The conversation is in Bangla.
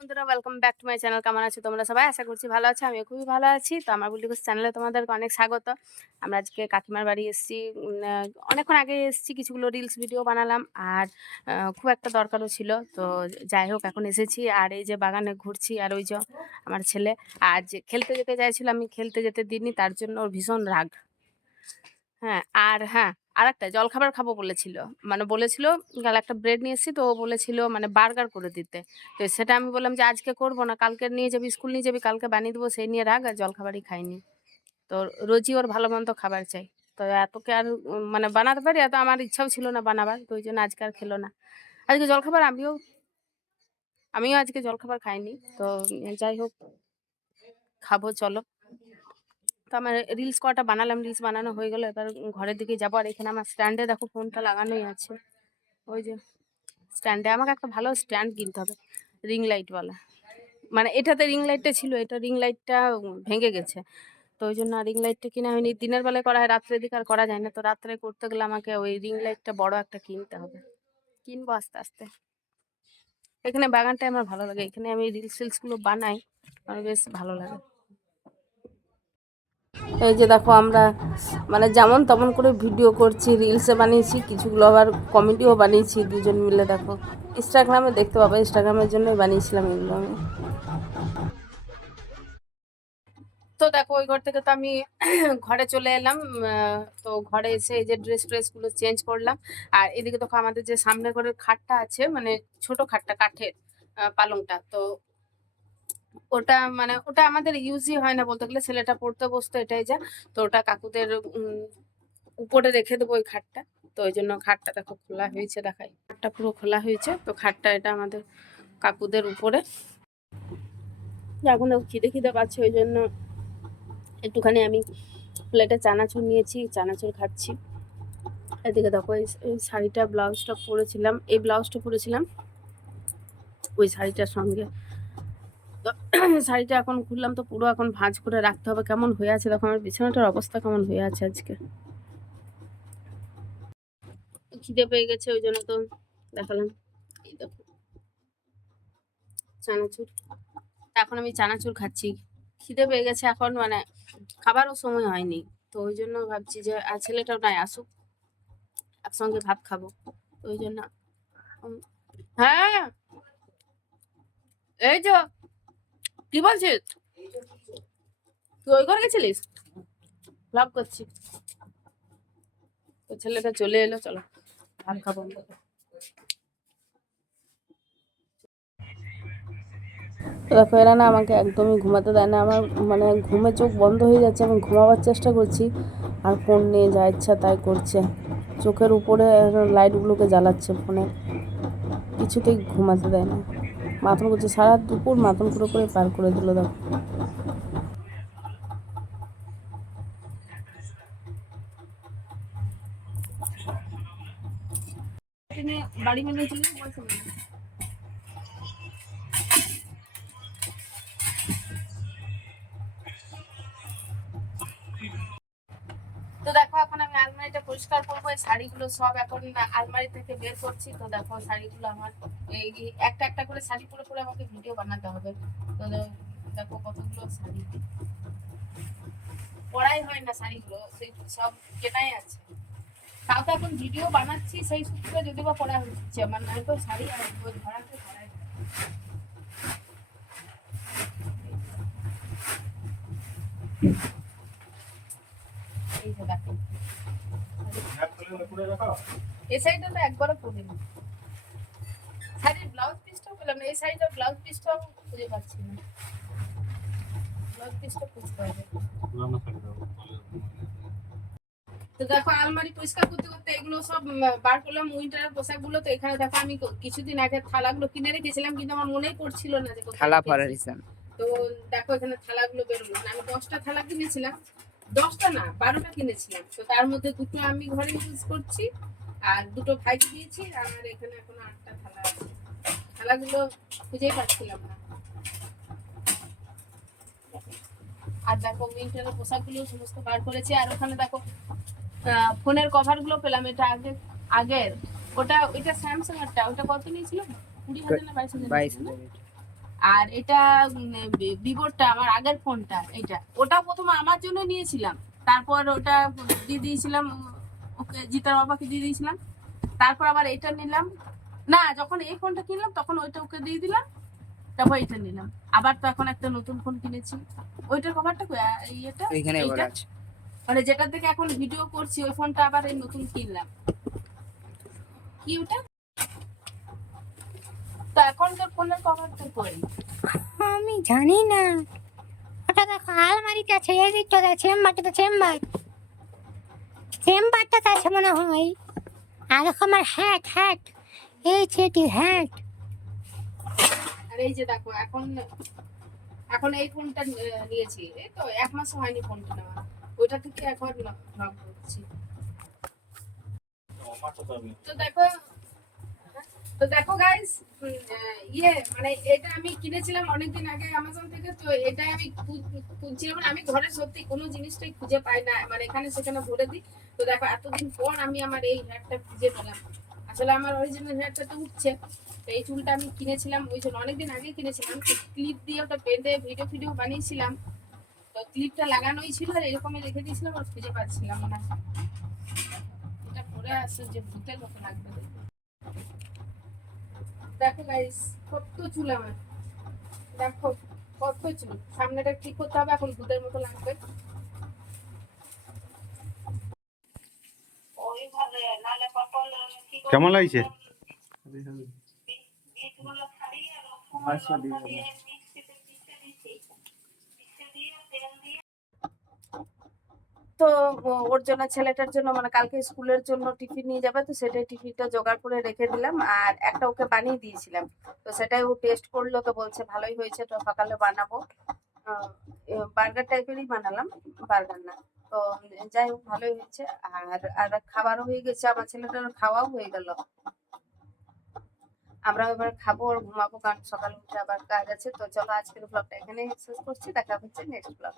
বন্ধুরা, welcome back to my channel. কেমন আছো তোমরা সবাই? আশা করছি ভালো আছো। আমিও খুবই ভালো আছি। তো আমার বুল্লিকুস চ্যানেলে তোমাদেরকে অনেক স্বাগত। আমরা আজকে কাকিমার বাড়ি এসেছি। অনেকক্ষণ আগে এসেছি, কিছুগুলো রিলস ভিডিও বানালাম। আর খুব একটা দরকারও ছিল। তো যাই হোক, এখন এসেছি। আর এই যে বাগানে ঘুরছি। আর ওই যে আমার ছেলে আজ খেলতে যেতে চাইছিল, আমি খেলতে যেতে দিইনি, তার জন্য ওর ভীষণ রাগ। হ্যাঁ, হ্যাঁ, আরেকটা জলখাবার খাবো বলেছিল। মানে বলেছিল, কাল একটা ব্রেড নিয়ে এসেছি, তো ও বলেছিল মানে বার্গার করে দিতে। তো সেটা আমি বললাম যে আজকে করব না, কালকে নিয়ে যাবি, স্কুল নিয়ে যাবি, কালকে বানিয়ে দেবো, সেই নিয়ে রাগ, আর জলখাবারই খাইনি। তো রোজই ওর ভালো মন্দ খাবার চাই। তো এতকে আর মানে বানাতে পারি, এত আমার ইচ্ছাও ছিল না বানাবার, তো ওই জন্য আজকে আর খেলো না। আজকে জলখাবার আমিও আজকে জলখাবার খাইনি। তো যাই হোক, খাবো চলো। তো আমার রিলস কটা বানালাম, রিলস বানানো হয়ে গেল। এবার ঘরের দিকে যাবো। আর এখানে আমার স্ট্যান্ডে দেখো ফোনটা লাগানোই আছে। ওই যে স্ট্যান্ডে আমাকে একটা ভালো স্ট্যান্ড কিনতে হবে, রিং লাইটওয়ালা। মানে এটাতে রিং লাইটটা ছিল, এটা রিং লাইটটা ভেঙে গেছে। তো ওই জন্য রিং লাইটটা কিনা হয়নি। দিনের বেলায় করা হয়, রাত্রের দিকে আর করা যায় না। তো রাত্রে করতে গেলে আমাকে ওই রিং লাইটটা বড় একটা কিনতে হবে। কিনবো আস্তে আস্তে। এখানে বাগানটাই আমার ভালো লাগে, এখানে আমি রিলসগুলো বানাই, আমার বেশ ভালো লাগে। এই যে দেখো, আমরা মানে যেমন তেমন করে ভিডিও করছি, রিলসে বানিয়েছি, কিছুগুলো আবার কমেডিও বানিয়েছি দুজন মিলে। দেখো ইনস্টাগ্রামে দেখতে পাবো, ইনস্টাগ্রামের জন্যই বানিয়েছিলাম এগুলো আমি। তো দেখো, ওই ঘর থেকে তো আমি ঘরে চলে এলাম। তো ঘরে এসে এই যে ড্রেসগুলো চেঞ্জ করলাম। আর এদিকে দেখো, আমাদের যে সামনে ঘরের খাটটা আছে, মানে ছোট খাটটা, কাঠের পালংটা, তো ওটা আমাদের ইউজই হয় না বলতে গেলে। ছেলেটা পড়তে বসতো এটাই যা। তো ওটা কাকুদের উপরে রেখে দেবো ওই খাটটা। তো ওই জন্য খাটটা দেখো খোলা হয়েছে, দেখাই, খাটটা পুরো খোলা হয়েছে। তো খাটটা এটা আমাদের কাকুদের উপরে। এখন দেখো খিদে খিদে পাচ্ছে, ওই জন্য একটুখানি আমি প্লেটে চানাচুর নিয়েছি, চানাচুর খাচ্ছি। এদিকে দেখো, এই শাড়িটা ব্লাউজটা পরেছিলাম, এই ব্লাউজটা পরেছিলাম ওই শাড়িটার সঙ্গে। তো শাড়িটা এখন খুললাম, তো পুরো এখন ভাঁজ করে রাখতে হবে। কেমন হয়ে আছে দেখো, আমার বিছানাটার অবস্থা কেমন হয়ে আছে আজকে। খিদে পেয়ে গেছে, ওই জন্য তো দেখালাম। এই দেখো চানাচুর, এখন আমি চানাচুর খাচ্ছি। খিদে পেয়ে গেছে এখন, মানে খাবারও সময় হয়নি। তো ওই জন্য ভাবছি যে ছেলেটাও নাই, আসুক, একসঙ্গে ভাত খাবো। তো ওই জন্য হ্যাঁ, এই যে কি বলছিস, তুই ওই ঘরে গেছিলিস? ব্লগ করছি। তো ছেলেটা চলে এলো, চলো ভাত খাবো। দেখো, এরা না আমাকে একদমই ঘুমাতে দেয় না। আমার মানে ঘুমে চোখ বন্ধ হয়ে যাচ্ছে, আমি ঘুমাবার চেষ্টা করছি, আর ফোন নিয়ে যা ইচ্ছা তাই করছে। চোখের উপরে লাইটগুলোকে জ্বালাচ্ছে ফোনে, কিছুতেই ঘুমাতে দেয় না। মাথন করছে, সারা দুপুর মাথন করে পার করে দিল। দেখো বাড়ি মেনে চলে বলছে না। তো দেখো, এখন আমি আলমারিটা পরিষ্কার করবো। এই শাড়িগুলো সব এখন আলমারি থেকে বের করছি। তো দেখো শাড়িগুলো আমার এই একটা একটা করে শাড়ি পরে পরে আমাকে ভিডিও বানাতে হবে। তো দেখো কতগুলো শাড়ি, পরাই হয় না শাড়িগুলো, সেই সব কেনাই আছে। তাও তো এখন ভিডিও বানাচ্ছি, সেই সূত্রে যদি বা পড়া হচ্ছে আমার, নয় তো শাড়ি আর ধরাতে ধরাই। এই যে দেখো, এই শাড়িটা তো একবারও পরিনি। শাড়ির ব্লাউজ পিসটাও পেলাম না, এই শাড়িটার ব্লাউজ পিসটাও খুঁজে পাচ্ছি না। ব্লাউজ পিসটা খুঁজতে হবে। তো দেখো, আলমারি পরিষ্কার করতে করতে এগুলো সব বার করলাম, উইন্টারের পোশাকগুলো। তো এখানে দেখো, আমি কিছুদিন আগে থালাগুলো কিনে রেখেছিলাম, কিন্তু আমার মনেই পড়ছিল না যে থালা পরাইছেন। তো দেখো, এখানে থালাগুলো বেরোলো না। আমি 10টা থালা কিনেছিলাম, 10টা না 12টা কিনেছিলাম। তো তার মধ্যে দুটো আমি ঘরে ইউজ করছি, আর দুটো ভাইকে দিয়েছি। আর এখানে এখন 8টা থালা আছে। থালাগুলো খুঁজেই পাচ্ছিলাম না। আর দেখো, উইন্টারের পোশাকগুলো সমস্ত বার করেছি। আর ওখানে দেখো ফোনের কভার গুলো পেলাম, এটা আগের ওটা স্যামসাং এরটা। ওটা কত নিয়েছিল? 20,000 না 22,000? আর এটা ভিভোরটা আমার আগের ফোনটা, এটা ওটা প্রথমে আমার জন্য নিয়েছিলাম, তারপর ওটা দিয়ে দিয়েছিলাম ওকে, জিতার বাবাকে দিয়ে দিয়েছিলাম, তারপর আবার এটা নিলাম। না, যখন এই ফোনটা কিনলাম তখন ওইটা ওকে দিয়ে দিলাম, তারপর এটা নিলাম। আবার তো এখন একটা নতুন ফোন কিনেছি, ওইটার কভারটা ইয়েটা এইখানে এবার এইটা আছে। মানে যেটা থেকে এখন ভিডিও করছি ওই ফোনটা আবার এই নতুন কিনলাম। কি ওটা? তো এখনকার ফোনের কভারটা কই? আমি জানি না, ওটা দেখো আলমারিতে আছে, এই দিকটা চেম্বারটা, তো চেম্বারটা আছে মনে হয়। আর দেখো আমার হ্যাট এই চেটি হ্যাট। আর এই যে দেখো এখন এখন এই ফোনটা নিয়েছি, এই তো 1 মাস হয়নি ফোনটা নেওয়া, ওইটা থেকে একবার ব্লগ করছি। তো দেখো, তো দেখো গাইস, ইয়ে মানে এটা আমি কিনেছিলাম অনেকদিন আগে অ্যামাজন থেকে। তো এটা আমি খুঁজছিলাম, মানে আমি ঘরে সত্যি কোনো জিনিসটাই খুঁজে পাই না, মানে এখানে সেখানে ভরে দিই। তো দেখো এতদিন পর আমি আমার এই হেয়ারটা খুঁজে পেলাম। আসলে আমার অরিজিনাল হেয়ারটা তো উঠছে, তো এই চুলটা আমি কিনেছিলাম ওই জন্য, অনেকদিন আগে কিনেছিলাম। ক্লিপ দিয়ে ওটা বেঁধে ভিডিও বানিয়েছিলাম, তো ক্লিপটা লাগানোই ছিল আর এরকমই রেখে দিয়েছিলাম, আর খুঁজে পাচ্ছিলাম না। এটা পরে আসছে যে ভূতের মতো লাগবে। দেখো গাইস কত চুল আমার, দেখো কত চুল, সামনেটা ঠিক করতে হবে, এখন ভূতের মতো লাগবে। কেমন লাগছে? তো ওর জন্য, ছেলেটার জন্য, মানে কালকে স্কুলের জন্য টিফিন নিয়ে যাবে, তো সেটাই টিফিনটা জোগাড় করে রেখে দিলাম। আর একটা ওকে বানিয়ে দিয়েছিলাম, তো সেটাই ও টেস্ট করলো, তো বলছে ভালোই হয়েছে, তো সকালে বানাবো। বার্গার টাইপেরই বানালাম, বার্গার না। তো যাই হোক ভালোই হয়েছে। আর আর খাবারও হয়ে গেছে, আমার ছেলেটার খাওয়াও হয়ে গেল। আমরা এবার খাবো আর ঘুমাবো, কারণ সকালে উঠে আবার কাজ আছে। তো চলো আজকের ব্লগটা এখানে শেষ করছি, দেখা হচ্ছে নেক্সট ব্লগ।